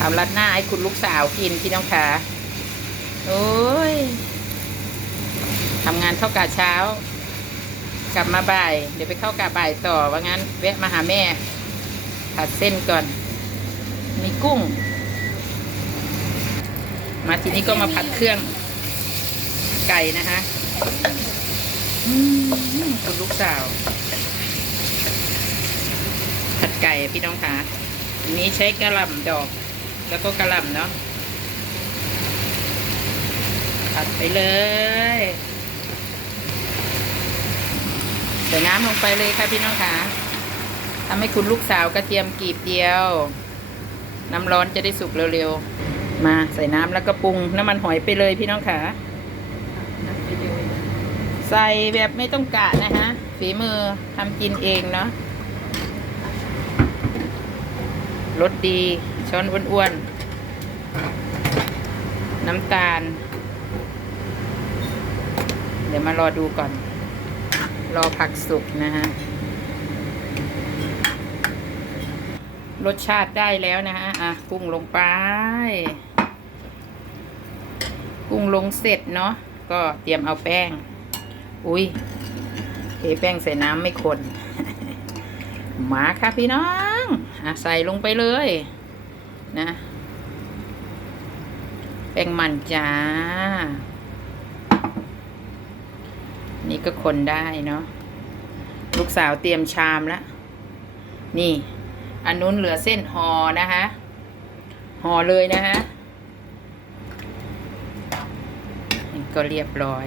ทำรัดหน้าให้คุณลูกสาวกินพี่น้องขาโอ้ยทำงานเข้ากะเช้า กลับมาบ่าย เดี๋ยวไปเข้ากะบ่ายต่อว่างั้นแวะมาหาแม่ผัดเส้นก่อน มีกุ้ง มาทีนี้ก็มาผัดเครื่อง ไก่นะคะอืมคุณลูกสาว ผัดไก่พี่น้องคะอันนี้ใช้กระหล่ำดอก แล้วก็กระหล่ำเนาะผัดไปเลยใส่น้ำลงไปเลยค่ะพี่น้องคะทำให้คุณลูกสาวกระเทียมกรีบเดียว น้ำร้อนจะได้สุกเร็วๆ มาใส่น้ำแล้วก็ปรุงน้ำมันหอยไปเลยพี่น้องค่ะ ใส่แบบไม่ต้องกะนะคะฝีมือทำกินเองเนาะรสดี ช้อนอ้วนๆ น้ำตาล เดี๋ยวมารอดูก่อน รอผักสุกนะฮะ รสชาติได้แล้วนะฮะ อะกุ้งลงไป กุ้งลงเสร็จเนาะ ก็เตรียมเอาแป้ง อุ้ยเทแป้งใส่น้ำไม่คนมาค่ะพี่น้องอะใส่ลงไปเลย นะแป้งมันจ้า นี่ก็คนได้เนาะลูกสาวเตรียมชามแล้วนี่ อันนู้นเหลือเส้นห่อนะคะห่อเลยนะคะนี่ก็เรียบร้อย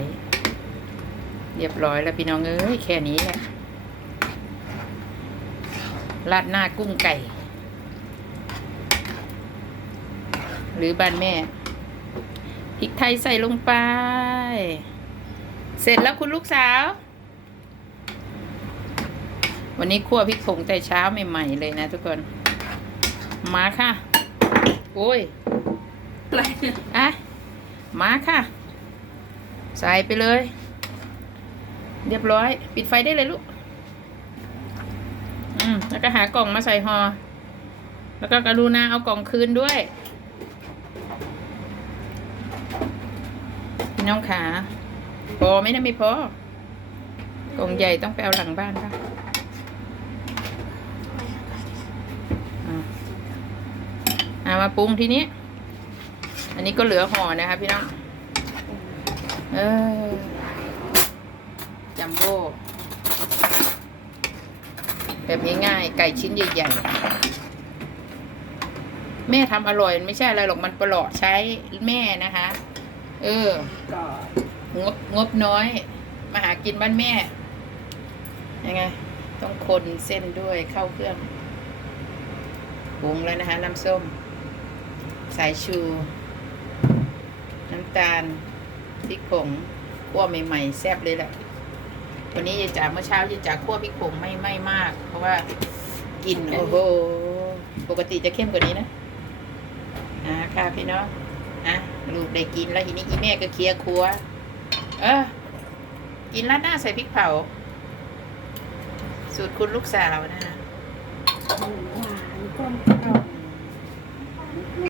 เรียบร้อยแล้วพี่น้องเอ้ยแค่นี้แหละราดหน้ากุ้งไก่ หรือบ้านแม่พริกไทยใส่ลงไป เสร็จแล้วคุณลูกสาว วันนี้คั่วพริกผงแต่เช้าใหม่ๆเลยนะทุกคน มาค่ะ โอ้ยอะไรเนี่ยอะมาค่ะ ใส่ไปเลย เรียบร้อย ปิดไฟได้เลยลูก อืม แล้วก็หากล่องมาใส่หอแล้วก็กรุณาเอากล่องคืนด้วย พี่น้องขาพอไหมนะไม่พอกล่องใหญ่ต้องไปเอาหลังบ้านค่ะอะเอามาปรุงทีนี้ อันนี้ก็เหลือห่อนะคะพี่น้อง เออจัมโบ้แบบง่ายๆ ไก่ชิ้นใหญ่ๆ แม่ทำอร่อย ไม่ใช่อะไรหรอกมันประหลอดใช้แม่นะคะ เออก็งบงบน้อย มาหากินบ้านแม่ ยังไง ต้องคนเส้นด้วยเข้าเครื่องปรุงแล้วนะคะ น้ำส้ม สายชู น้ำตาลพริกผงคั่วใหม่ๆ แซ่บเลยแหละวันนี้ยายจ๋าเมื่อเช้ายายจ๋าคั่วพริกผงไม่ไม่มาก เพราะว่ากลินโอ้โห ปกติจะเข้มกว่านี้นะอ่าค่ะพี่น้อง อะลูกได้กินแล้วทีนี้อีแม่ก็เคลียครัว เออ กินราดหน้าใส่พริกเผา สูตรคุณลูกสาวนะฮะ